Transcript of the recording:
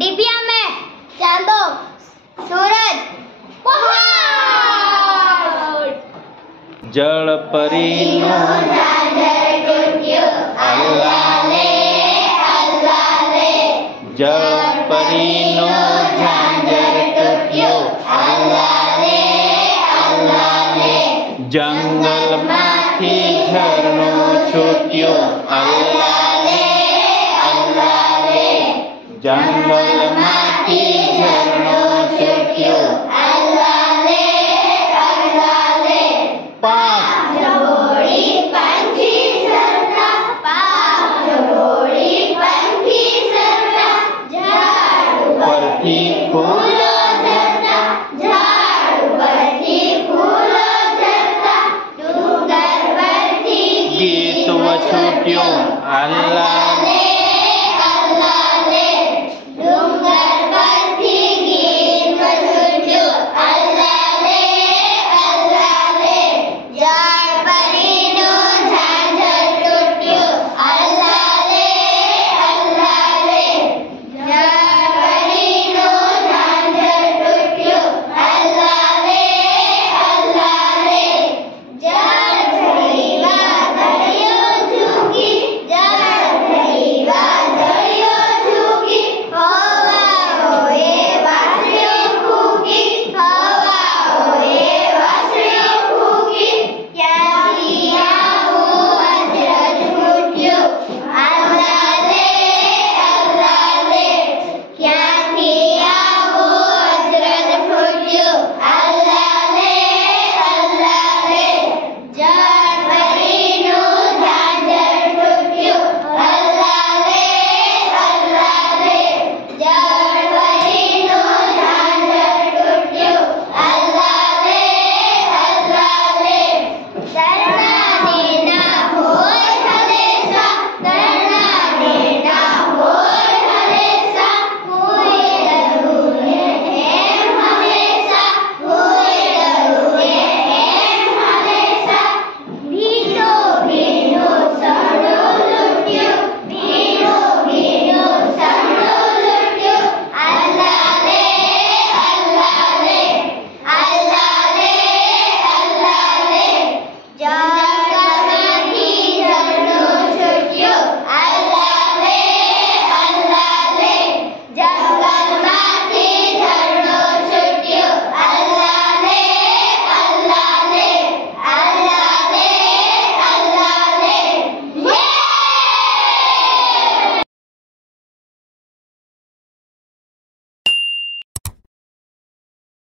डिबिया में चांदो सूरज पहाड़ जल परी नो झांझर तूट्यो अल्लाह ले जल परी नो झांझर तूट्यो अल्लाह ले जंगल माथी झरनो छूट्यो अल्लाह ले जंगल माथी झरनो छूट्यो अल्लाह ले पांच जबोड़ी पंछी सरता झाड़ परथी फूलो झरता डूंगर परथी गीत वछूट्यो अल्लाह